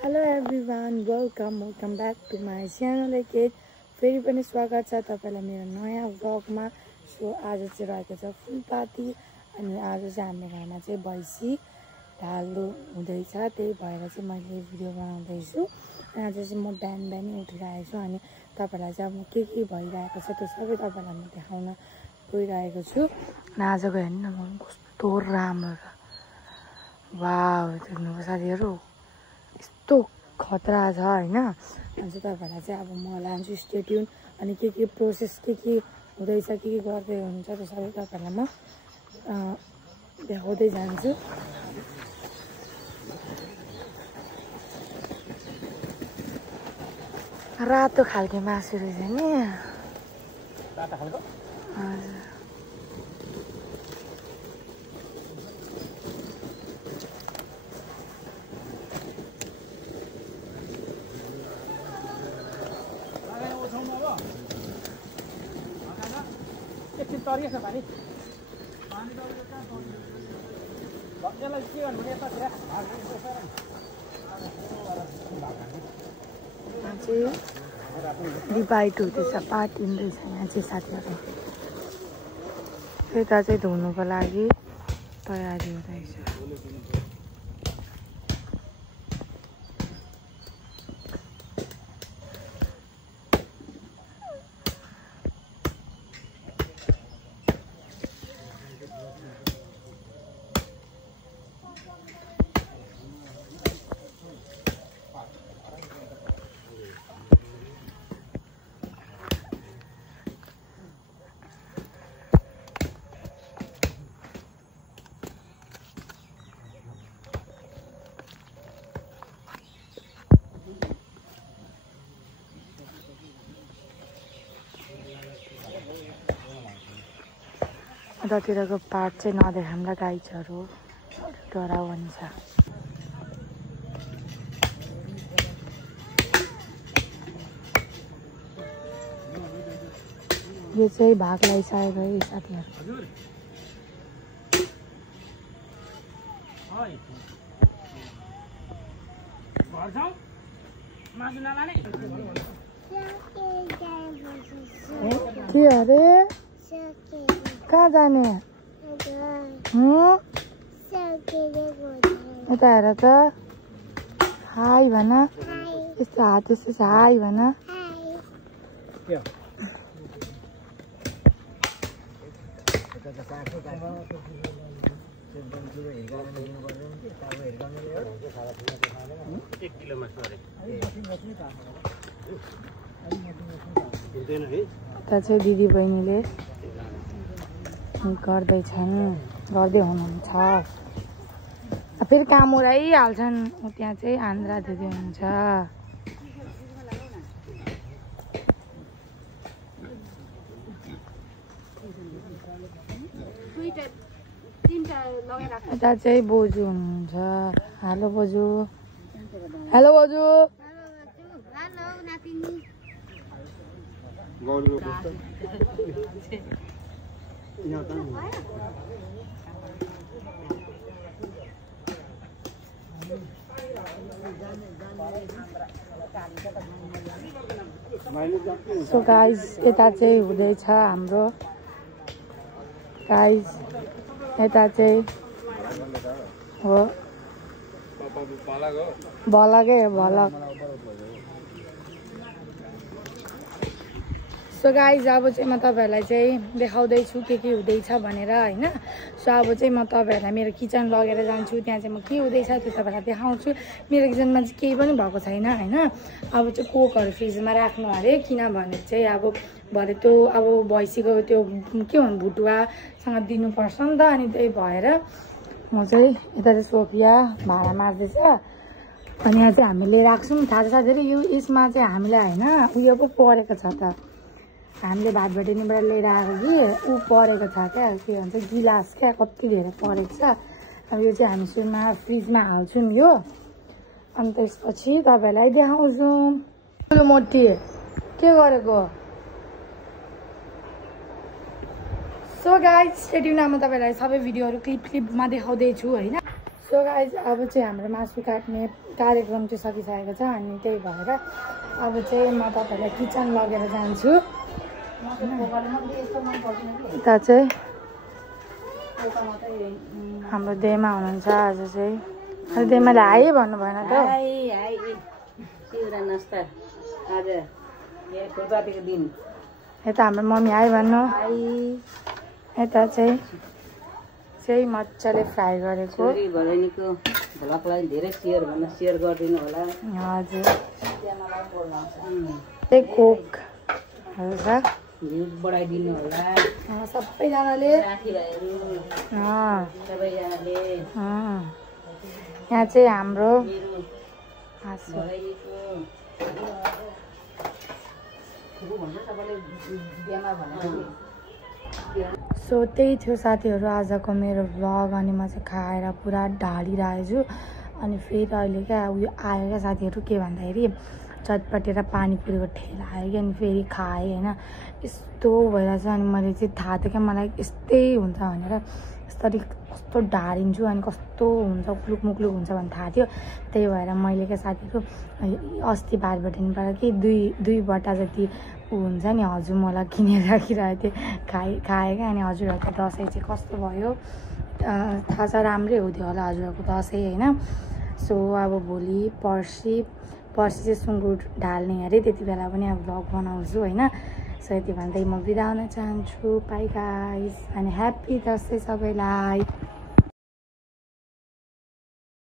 Hello everyone welcome back to my channel एकेट फेरि पनि स्वागत छ तपाईलाई मेरो नयाँ भ्लगमा। सो आज चाहिँ रहेको छ फुलपाती अनि आज चाहिँ हाम्रो घरमा चाहिँ भैँसी ढाल्दो हुँदैछ, त्यही भएर चाहिँ मैले भिडियो बनाउँदैछु। आज चाहिँ म बिहानै उठिरहेको छु अनि तपाईलाई चाहिँ अब के भइरहेको छ त्यो सबै तपाईलाई म देखाउन गइरहेको छु। अनि आजको हेर्नु न कस्तो राम्रो छ, वाउ देख्नुभयो साथीहरू, यस्तो खतरा छ हैन। अनि चाहिँ तपाईहरुलाई चाहिँ अब म लान्छु स्टे ट्युन अनि के प्रोसेस के हुँदैछ के गर्दै हुन्छ त्यो सबै तपाईहरुलाई म देखाउँदै जान्छु। रातो खालको मासु रहेछ नि, रातो खालको हजुर। तरिएछ पानी यसलाई के गर्नु यता डिभाइड हुँदैछ, पाटिँदैछ यहाँ चाहिँ साथीहरू। यता चाहिँ धुनुको लागि तयारी हुँदैछ। उतातिरको पार्ट चाहिँ नदेखाउँदा गाईहरू डराउने छ। यो चाहिँ भाग लगाइसकेको है साथीहरू। के अरे कहाँ जाने? यता हेर त, हाई भन, यस्तो हात यस्तो छ, हाई भन। यता चाहिँ दिदी बहिनीले गर्दै हुनुहुन्छ। फेरि काम उडाइहाल्छन्, त्यहाँ चाहिँ आन्द्रा दिदी हुन्छ। यता चाहिँ बोजू हुनुहुन्छ। हेलो बोजू, हेलो बोजू। सो गाइज यता चाहिँ हुँदैछ हाम्रो गाइज, यता चाहिँ हो भलकै भलक। सो गाइज अब चाहिँ म तपाईहरुलाई चाहिँ देखाउँदैछु के हुँदैछ भनेर हैन। सो अब चाहिँ म तपाईहरुलाई मेरो किचन लगेर जान्छु, त्यहाँ चाहिँ म के हुँदैछ त्यो तपाईँलाई देखाउँछु। मेरो किचनमा चाहिँ केही पनि भएको छैन हैन। अब चाहिँ कोकहरू फ्रिजमा राख्नु अरे, किनभने चाहिँ अब भरे त्यो अब भैँसीको त्यो के भन्नु भुटुवासँग दिनुपर्छ नि त। अनि त्यही भएर म चाहिँ यता चाहिँ सोफिया भाँडा मार्दैछ। अनि यहाँ चाहिँ हामीले राख्छौँ, थाहा छ साथीहरू, यो यसमा चाहिँ हामीलाई होइन उयो पो परेको छ त, हामीले भात भटेनीबाट लिएर आएको कि ऊ परेको छ क्या, के भन्छ गिलास क्या, कति धेरै परेको छ। अब यो चाहिँ हामी सुरुमा फ्रिजमा हाल्छौँ यो, अनि त्यसपछि तपाईँहरूलाई देखाउँछौँ। ठुलो मोटी के गरेको? सो गाइज स्टे ट्युन, म तपाईहरुलाई सबै भिडियोहरु क्लिपमा देखाउँदै छु हैन। सो गाइज अब चाहिँ हाम्रो मासु काट्ने कार्यक्रम चाहिँ सकिसकेको छ अनि त्यही भएर अब चाहिँ म तपाईँलाई किचन लगेर जान्छु। यता चाहिँ हाम्रो देमा हुनुहुन्छ आज चाहिँ। अहिले देमाले हाई भन्नु भएन त। यता हाम्रो मम्मी हाई भन्नु। यता चाहिँ मजाले फ्राई गरेको भ्लगलाई धेरै सेयर गरिदिनु होला। हजुर त्यही कोकहरू छ भ्यू बढाइदिनु होला सबैजनाले। साथीभाइहरू सबैजनाले। यहाँ चाहिँ हाम्रो सो त्यही थियो साथीहरू आजको मेरो भ्लग। अनि म चाहिँ खाएर पुरा ढालिरहेको छु। अनि फेरि अहिले क्या उयो आयो क्या साथीहरू, के भन्दाखेरि चटपटेर पानीपुरीको ठेला आयो कि। अनि फेरि खाएँ होइन, यस्तो भइरहेछ। अनि मैले चाहिँ थाहा थियो क्या मलाई यस्तै हुन्छ भनेर, यसरी कस्तो ढाडिन्छु अनि कस्तो हुन्छ मुक्लुक मुक्लुक हुन्छ भन्ने थाहा थियो। त्यही भएर मैले क्या साथीहरू अस्ति बारबटेनबाट कि दुई बट्टा जति हुन्छ नि हजुर मलाई किनेर राखिरहेको थिएँ, खाएँ क्या। अनि हजुरहरूको दसैँ चाहिँ कस्तो भयो थाहा छ, राम्रै हुन्थ्यो होला हजुरहरूको दसैँ होइन। सो अब भोलि पर्सि चाहिँ सुँगुर ढाल्ने अरे, त्यति बेला पनि अब भ्लग बनाउँछु होइन। सो यति भन्दै म बिदा हुन चाहन्छु। बाई गाइस अनि ह्याप्पी दसैँ सबैलाई।